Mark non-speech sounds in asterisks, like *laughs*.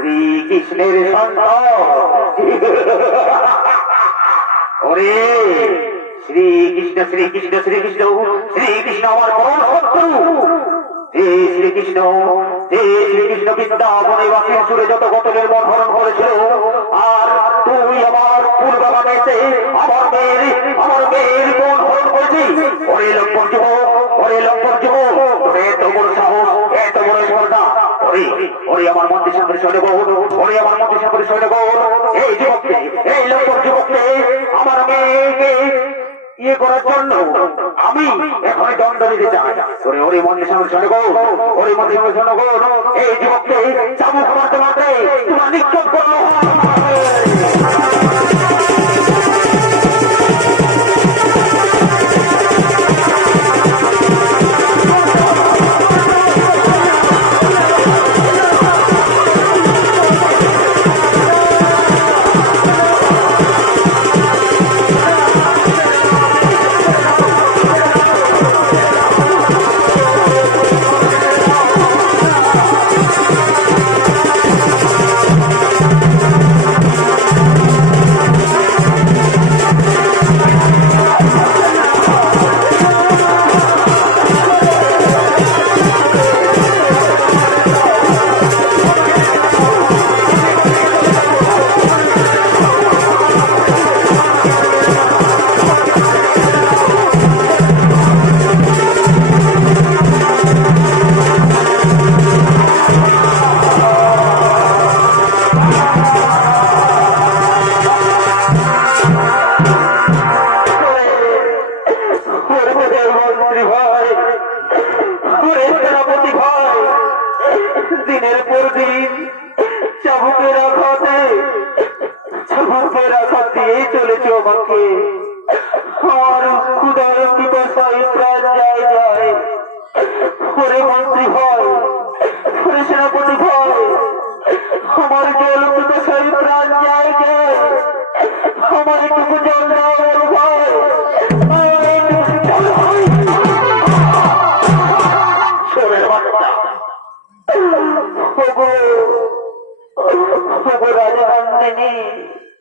শ্রীকৃষ্ণের *laughs* সন্তান ওরে শ্রীকৃষ্ণ শ্রীকৃষ্ণ শ্রীকৃষ্ণ শ্রীকৃষ্ণ আমার পরম শত্রু। হে শ্রীকৃষ্ণ হে শ্রীকৃষ্ণ বৃন্দাবনে বাসী সুরে যত গতলের মন হরণ করেছিল, আর ওরে আমার মন্দির সামনে সৈন্য গৌর ওরে আমার মন্দির সামনে সৈন্য গৌর এই যুবককে, এই লোকর যুবককে, আমার মেয়েকে ইয়ে করার জন্য আমি এখন দণ্ড দিতে চাই। ওরে ওরে মন্দির সামনে শোনে গো, ওরে মন্দির সামনে শোনে গো। এই যুবককে, চাবুক মারতে মারতে তোমার নিক্ষেপ করল ওরে মন্ত্রী ভাই সেনাপতি ভাই দিনের পর দিন চাবুকের আঘাতে, চাবুকের আঘাত দিয়ে চলেছ আমাকে। আমার ক্ষুদার পিপাসায় প্রাণ যায় যায়। ওরে মন্ত্রী ভাই ওরে সেনাপতি ভাই আমার জল পিপাসায় প্রাণ যায় যায়। আমার একটু